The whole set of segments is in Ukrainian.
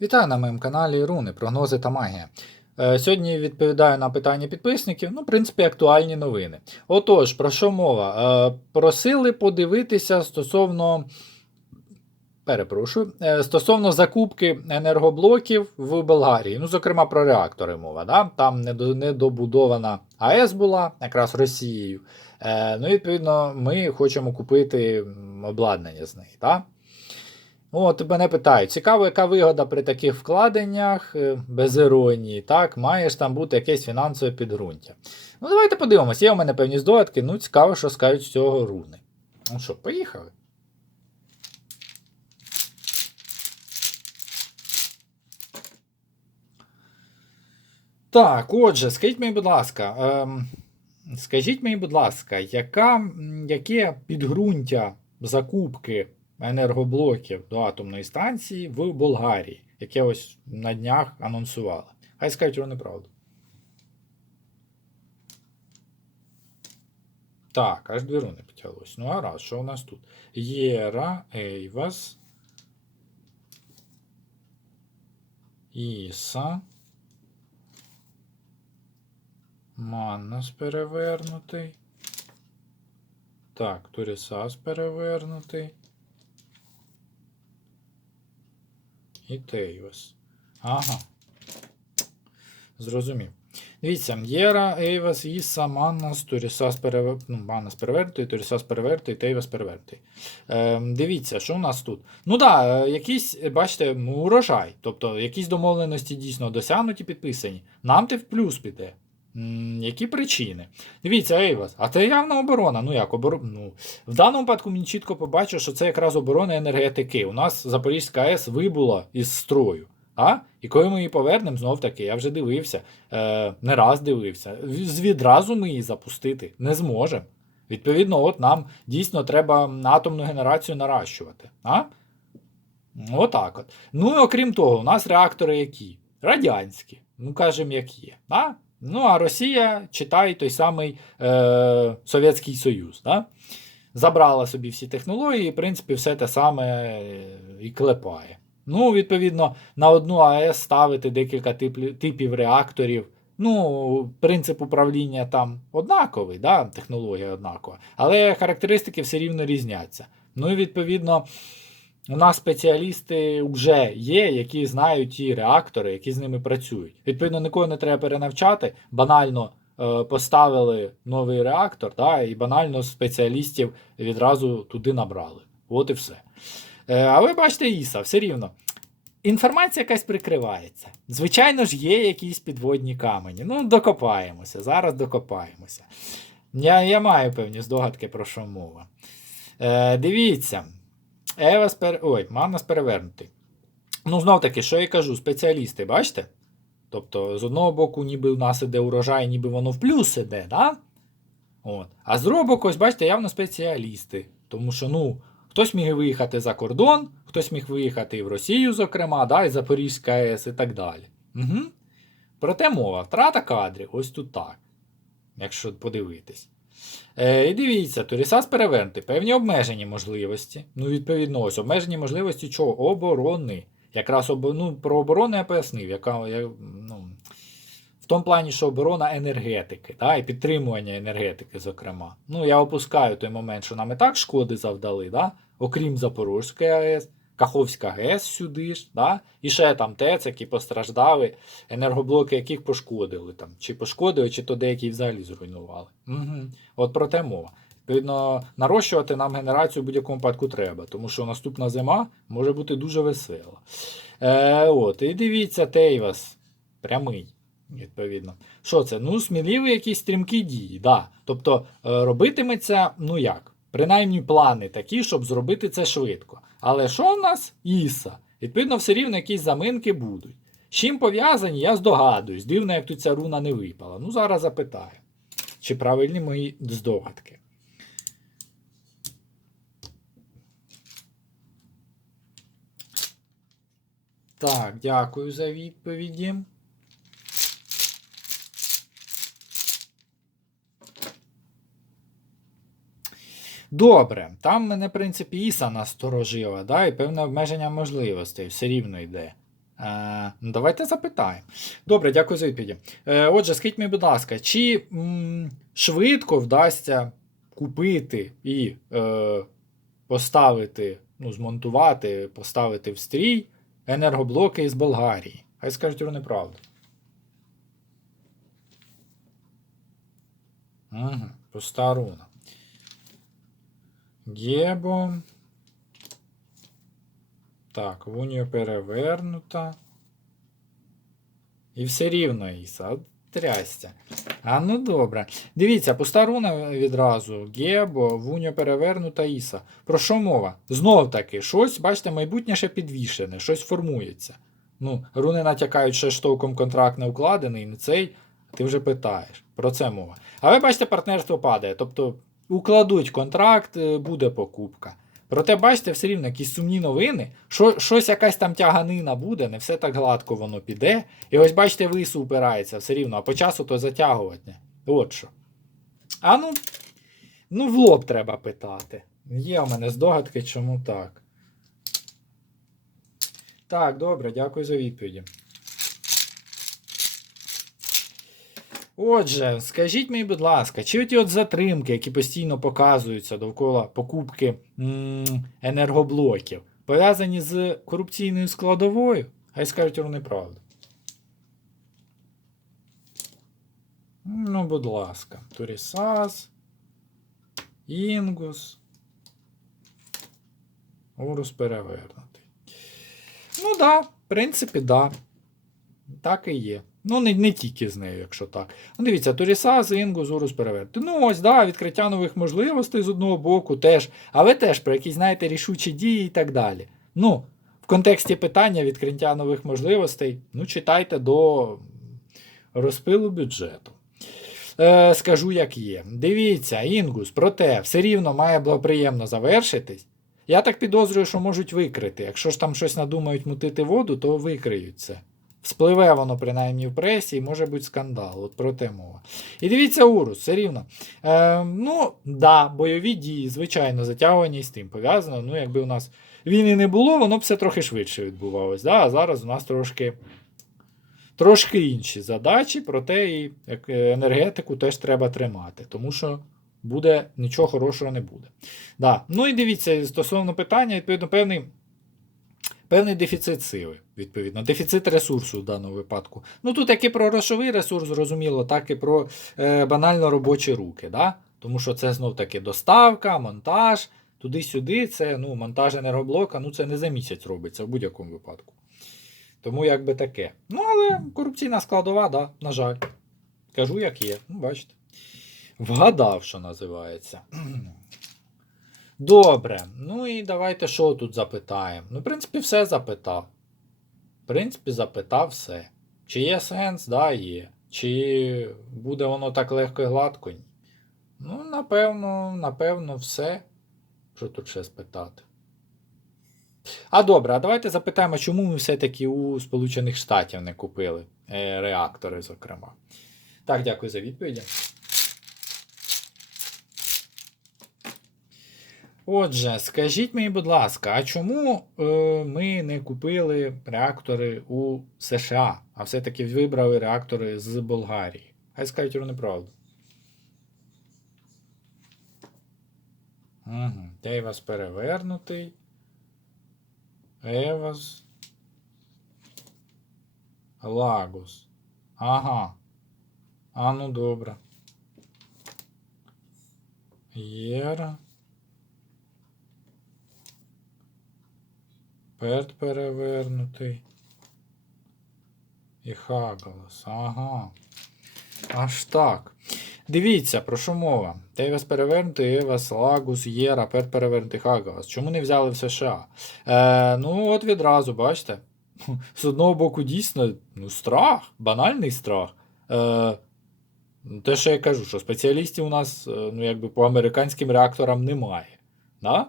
Вітаю на моєму каналі Руни, прогнози та магія. Е, Сьогодні відповідаю на питання підписників, ну, в принципі, актуальні новини. Отож, про що мова? Е, Просили подивитися стосовно. Перепрошую, е, стосовно закупки енергоблоків в Болгарії, ну, зокрема, про реактори мова. Да? Там недо- недобудована АЕС була, якраз Росією. Ну, відповідно, ми хочемо купити обладнання з неї. Да? От мене питають, цікаво, яка вигода при таких вкладеннях е, без іронії, так, маєш там бути якесь фінансове підґрунтя. Ну, давайте подивимось, є у мене певні здогадки, ну цікаво, що скажуть з цього руни. Ну що, поїхали. Так, отже, скажіть мені, будь ласка, ем, скажіть мені, будь ласка, яка, яке підґрунтя закупки енергоблоків до атомної станції в Болгарії, яке ось на днях анонсували? Хай скажуть вони правду. Так, аж дві руни почалось. Ну, а раз, що у нас тут? Єра, Ейвас, Іса. Маннас перевернутий. Так, Турісас перевернутий. І Тейвас. Ага. Зрозумів. Дивіться, Єра, Ейвас, Іса, Маннас, Турісас перевер... ну, Манас перевертий, Турісас перевертий, Тейвас перевертий. Е, дивіться, що у нас тут? Ну так, да, якийсь, бачите, ну, урожай. Тобто, якісь домовленості дійсно досягнуті, підписані. Нам ти в плюс піде. Які причини? Дивіться, Ейвас, а це явна оборона. Ну як оборона? Ну, в даному випадку мені чітко побачив, що це якраз оборона енергетики. У нас Запорізька АЕС вибула із строю. А? І коли ми її повернемо, знов таки, я вже дивився, е, не раз дивився. Відразу ми її запустити не зможемо. Відповідно, от нам дійсно треба атомну генерацію наращувати. А? Отак от. Ну і окрім того, у нас реактори які? Радянські. Ну, кажемо, як є. А? Ну, а Росія читає той самий е, Совєтський Союз. Да? Забрала собі всі технології, і, в принципі, все те саме е, і клепає. Ну, відповідно, на одну АЕС ставити декілька типів, типів реакторів. Ну, принцип управління там однаковий, да? технологія однакова, але характеристики все рівно різняться. Ну і відповідно, у нас спеціалісти вже є, які знають ті реактори, які з ними працюють. Відповідно, нікого не треба перенавчати. Банально е, поставили новий реактор, да, і банально спеціалістів відразу туди набрали. От і все. Е, а ви бачите, Іса, все рівно. Інформація якась прикривається. Звичайно ж, є якісь підводні камені. Ну, докопаємося. Зараз докопаємося. Я, я маю певні здогадки, про що мова. Е, дивіться. Евас пер... Ой, Маннас перевернутий. Ну, знов таки, що я кажу, спеціалісти, бачите? Тобто, з одного боку, ніби у нас іде урожай, ніби воно в плюс іде, да? От. А з другого боку, ось, бачите, явно спеціалісти. Тому що, ну, хтось міг виїхати за кордон, хтось міг виїхати і в Росію, зокрема, да, і Запорізька АЕС і так далі. Угу. Проте мова, втрата кадрів, ось тут так. Якщо подивитись. Е, і дивіться, Турісас перевернути, певні обмежені можливості. Ну, відповідно, ось обмежені можливості чого? Оборони. Якраз об... ну, про оборону я пояснив, яка, я, ну, в тому плані, що оборона енергетики, та, і підтримування енергетики, зокрема. Ну, я опускаю той момент, що нам і так шкоди завдали, да? окрім Запорізької АЕС, Каховська ГЕС сюди ж, да? і ще там ТЕЦ, які постраждали, енергоблоки, яких пошкодили, там, чи пошкодили, чи то деякі взагалі зруйнували. Угу. От про те мова. Відповідно, нарощувати нам генерацію в будь-якому випадку треба, тому що наступна зима може бути дуже весела. Е, от, І дивіться, Тейвас прямий. Відповідно. Що це? Ну, сміливі якісь стрімкі дії. Да. Тобто е, робитиметься, ну як, принаймні плани такі, щоб зробити це швидко. Але що в нас? Іса. Відповідно, все рівно якісь заминки будуть. З чим пов'язані, я здогадуюсь. Дивно, як тут ця руна не випала. Ну, зараз запитаю. Чи правильні мої здогадки? Так, дякую за відповіді. Добре, там мене, в принципі, Іса насторожила, да, і певне обмеження можливостей все рівно йде. Е, ну, давайте запитаємо. Добре, дякую за відповіді. Е, отже, скажіть мені, будь ласка, чи м, швидко вдасться купити і е, поставити, ну, змонтувати, поставити в стрій енергоблоки із Болгарії? Хай скажуть вони правду. Угу, пуста Гебо. Так, в унію перевернута. І все рівно Іса. Трястя. А ну добре. Дивіться, пуста руна відразу. Гебо, в унію перевернута Іса. Про що мова? Знов таки, щось, бачите, майбутнє ще підвішене, щось формується. Ну, руни натякають, що штовком контракт не укладений, не цей. Ти вже питаєш. Про це мова. А ви бачите, партнерство падає. Тобто укладуть контракт, е, буде покупка. Проте, бачите, все рівно якісь сумні новини, що, щось якась там тяганина буде, не все так гладко воно піде. І ось бачите, вису упирається все рівно, а по часу то затягувати. От що. А ну, ну в лоб треба питати. Є у мене здогадки, чому так. Так, добре, дякую за відповіді. Отже, скажіть мені, будь ласка, чи ті от затримки, які постійно показуються довкола покупки м, енергоблоків, пов'язані з корупційною складовою? Хай скажуть вони правду. Ну, будь ласка, Турісас, Інгус, Урус перевернутий. Ну да, в принципі, да. Так і є. Ну, не, не тільки з нею, якщо так. Ну, дивіться, Торісас, Інгус, Урус перевернути. Ну, ось, да, відкриття нових можливостей з одного боку теж, але теж про якісь, знаєте, рішучі дії і так далі. Ну, в контексті питання відкриття нових можливостей, ну, читайте до розпилу бюджету. Е, скажу, як є. Дивіться, Інгус, проте все рівно має благоприємно завершитись. Я так підозрюю, що можуть викрити. Якщо ж там щось надумають мутити воду, то викриють це. Спливе воно принаймні в пресі, і може бути скандал. От про те мова. І дивіться, Урус, все рівно. Е, ну, да, бойові дії, звичайно, затягування з тим пов'язано. Ну, якби у нас війни не було, воно б все трохи швидше відбувалось. Да? А зараз у нас трошки. Трошки інші задачі, проте і енергетику теж треба тримати, тому що буде нічого хорошого не буде. Да. Ну і дивіться, стосовно питання, відповідно, певний, певний дефіцит сили, відповідно, дефіцит ресурсу в даному випадку. Ну тут як і про грошовий ресурс, зрозуміло, так і про е, банально робочі руки. Да? Тому що це знов таки доставка, монтаж, туди-сюди, це ну, монтаж енергоблока, ну це не за місяць робиться в будь-якому випадку. Тому як би таке. Ну, але корупційна складова, да, на жаль. Кажу, як є. Ну, бачите. Вгадав, що називається. Добре. Ну і давайте що тут запитаємо. Ну, в принципі, все запитав. В принципі, запитав все. Чи є сенс? Да, є. Чи буде воно так легко і гладко? Ну, напевно, напевно, все. Що тут ще спитати? А добре, а давайте запитаємо, чому ми все-таки у Сполучених Штатів не купили е, реактори, зокрема. Так, дякую за відповіді. Отже, скажіть мені, будь ласка, а чому е, ми не купили реактори у США, а все-таки вибрали реактори з Болгарії? Хай скажуть вони правду. Угу. Дейвас перевернутий. Евас. Лагус. Ага. А ну добре. Єра. Перт перевернутий. І Хагалас. Ага. Аж так. Дивіться, про що мова. Тейвас перевернутий, Евас, Лагус, Єра, Перт перевернутий Хагалас. Чому не взяли в США? Е, ну, от відразу, бачите. З одного боку, дійсно, ну, страх, банальний страх. Е, те, що я кажу, що спеціалістів у нас е, ну, якби по американським реакторам немає. Да?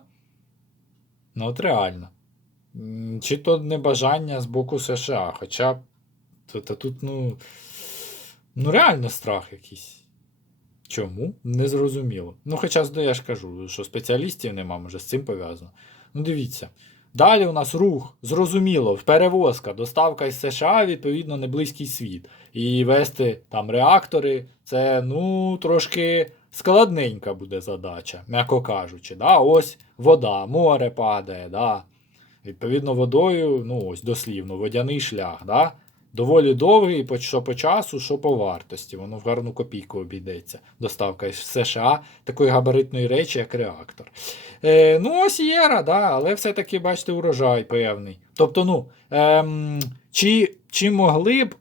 Ну, от реально. Чи то небажання з боку США, хоча то, то тут, ну, ну, реально страх якийсь. Чому? Незрозуміло. Ну, хоча, я ж кажу, що спеціалістів нема, може, з цим пов'язано. Ну, дивіться. Далі у нас рух, зрозуміло, перевозка, доставка із США, відповідно, не близький світ. І вести там реактори, це ну трошки складненька буде задача, м'яко кажучи. Да? Ось вода, море падає. Да? Відповідно, водою, ну ось дослівно, водяний шлях. Да? Доволі довгий, що по часу, що по вартості. Воно в гарну копійку обійдеться. Доставка із США такої габаритної речі, як реактор. Е, ну, ось Єра, да, але все-таки, бачите, урожай певний. Тобто, ну, ем, чи, чи, могли б,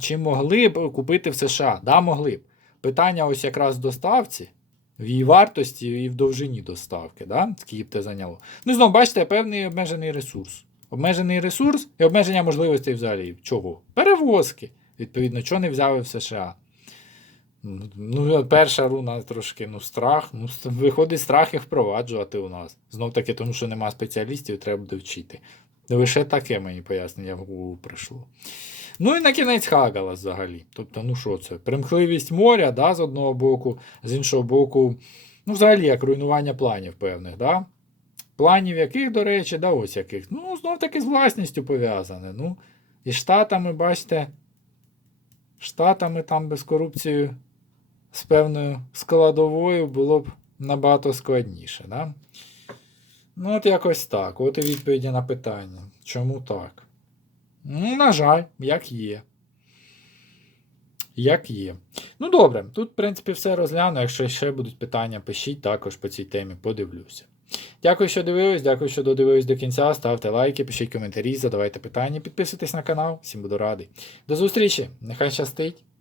чи могли б купити в США? Да, могли б. Питання ось якраз в доставці, в її вартості і в довжині доставки, да? скільки б це зайняло. Ну, знову, бачите, певний обмежений ресурс. Обмежений ресурс і обмеження можливостей взагалі. Чого? Перевозки. Відповідно, чого не взяли в США. Ну, перша руна трошки ну, страх. Ну, виходить, страх їх впроваджувати у нас. Знов таки, тому що нема спеціалістів, треба буде вчити. Лише таке мені пояснення в голову прийшло. Ну і на кінець Хагалас взагалі. Тобто, ну що це? Примхливість моря, да, з одного боку, з іншого боку, ну, взагалі, як руйнування планів певних, да? Планів яких, до речі, да, ось яких. Ну, знов таки з власністю пов'язане. Ну, і Штатами, бачите, Штатами там без корупції з певною складовою було б набагато складніше. Да? Ну, от якось так. От і відповіді на питання. Чому так? Ну, на жаль, як є. Як є. Ну, добре, тут, в принципі, все розгляну. Якщо ще будуть питання, пишіть також по цій темі, подивлюся. Дякую, що дивились, дякую, що додивились до кінця. Ставте лайки, пишіть коментарі, задавайте питання, підписуйтесь на канал. Всім буду радий. До зустрічі! Нехай щастить!